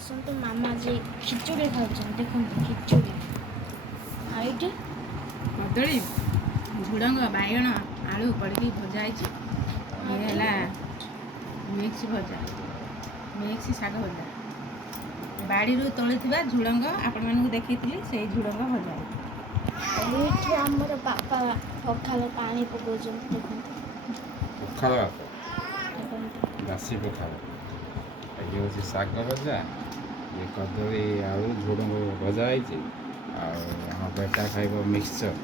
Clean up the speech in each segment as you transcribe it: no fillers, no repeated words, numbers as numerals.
ଆସନ୍ତୁ ମାମା ଯେ ଖିଚୁଡ଼ି ଖାଉଛନ୍ତି ଦେଖନ୍ତୁ ଖିଚୁଡ଼ି ଆଉ ଏଇଠି କଦଳୀ ଝୁଡ଼ଙ୍ଗ ବାଇଗଣ ଆଳୁ ପଡ଼ିକି ଭଜା ହେଇଛି। ଇଏ ହେଲା ମିକ୍ସ ଭଜା ମିକ୍ସ ଶାଗ ଭଜା ବାଡ଼ିରୁ ତୋଳିଥିବା ଝୁଡ଼ଙ୍ଗ ଆପଣମାନଙ୍କୁ ଦେଖେଇଥିଲି ସେଇ ଝୁଡ଼ଙ୍ଗ ଭଜା। ଏଇଠି ଆମର ବାପା ପଖାଳ ପାଣି ପକାଉଛନ୍ତି ଦେଖନ୍ତୁ ପଖାଳ ଭାତ ଦେଖନ୍ତୁ ବାସି ପଖାଳ। ଇଏ ହେଉଛି ଶାଗ ଭଜା, ଇଏ କଦଳୀ ଆଳୁ ଝୁଡ଼ଙ୍ଗ ଭଜା ହେଇଛି, ଆଉ ଆମ ବେଟା ଖାଇବ ମିକ୍ସଚର,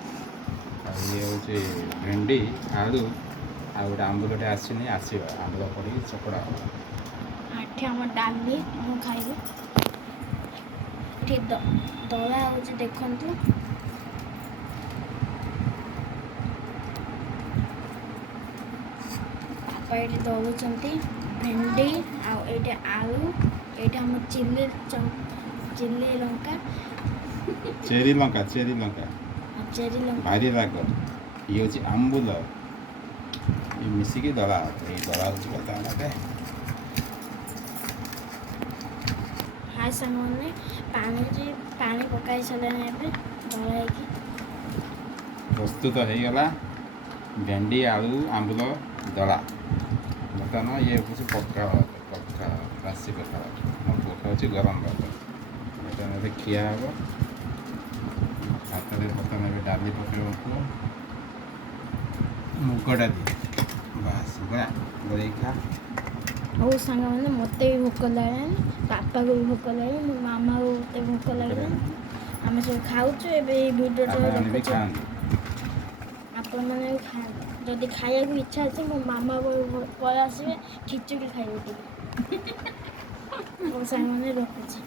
ଆଉ ଇଏ ହେଉଛି ଭେଣ୍ଡି ଆଳୁ ଆଉ ଗୋଟେ ଆମ୍ବୁଲଟେ ଆସିନି ଆସିବ ଆମ୍ବୁଲ ପଡ଼ିକି ଚକଡ଼ା ହେବ। ଏଠି ଆମ ଡାଲି ମୁଁ ଖାଇବି। ଏଠି ଦଳା ହେଉଛି ଦେଖନ୍ତୁ ବାପା ଏଇଠି ଦଳୁଛନ୍ତି ଭେଣ୍ଡି ଆଉ ଏଇଠି ଆଳୁ ଏଇଠି ଆମ ଚିଲି ଲଙ୍କା ଚେରି ଲଙ୍କା ଆଉ ଚେରି ଲଙ୍କା ଭାରି ରାଗ। ଇଏ ହେଉଛି ଆମ୍ବୁଲ, ଇଏ ମିଶିକି ଦଳା ହେବ। ଏଇ ଦଳା ହେଉଛି ବର୍ତ୍ତମାନ ହାଇ ସାଙ୍ଗମାନେ ପାଣି ପକାଇ ସାରିଲାଣି ଏବେ ଦଳା ହେଇକି ପ୍ରସ୍ତୁତ ହେଇଗଲା ଭେଣ୍ଡି ଆଳୁ ଆମ୍ବୁଲ ଦଳା। ବର୍ତ୍ତମାନ ଇଏ ହେଉଛି ପଖାଳ ବାସି ପଖାଳ। ମୋ ପୁଅ ଖାଉଛି ଗରମ ଭାତ। ବର୍ତ୍ତମାନ ଏବେ ଖିଆ ହେବ। ଭାତରେ ବର୍ତ୍ତମାନ ଏବେ ଡାଲି ପକାଇବ ପୁଅ, ମୁଗ ଡାଲି ବାସ୍ ଗୋଳେଇକି ଖା। ହଉ ସାଙ୍ଗମାନେ ମୋତେ ବି ଭୋକ ଲାଗିଲାଣି, ବାପାକୁ ବି ଭୋକ ଲାଗିଲାଣି, ମୋ ମାମାକୁ ମୋତେ ଭୋକ ଲାଗିଲାଣି। ଆମେ ସବୁ ଖାଉଛୁ ଏବେ ଏଇ ଭିଡ଼ିଓଟା ଆପଣମାନେ ବି ରଖୁଛୁ। ଖାଆନ୍ତୁ। ଆପଣମାନେ ବି ଖାଆନ୍ତୁ। ଯଦି ଖାଇବାକୁ ଇଚ୍ଛା ଅଛି ମୋ ମାମା ପଳେଇ ଆସିବେ ଖିଚୁଡ଼ି ଖାଇବେ ଟିକେ। ମୋ ସାଙ୍ଗମାନେ ରଖୁଛି।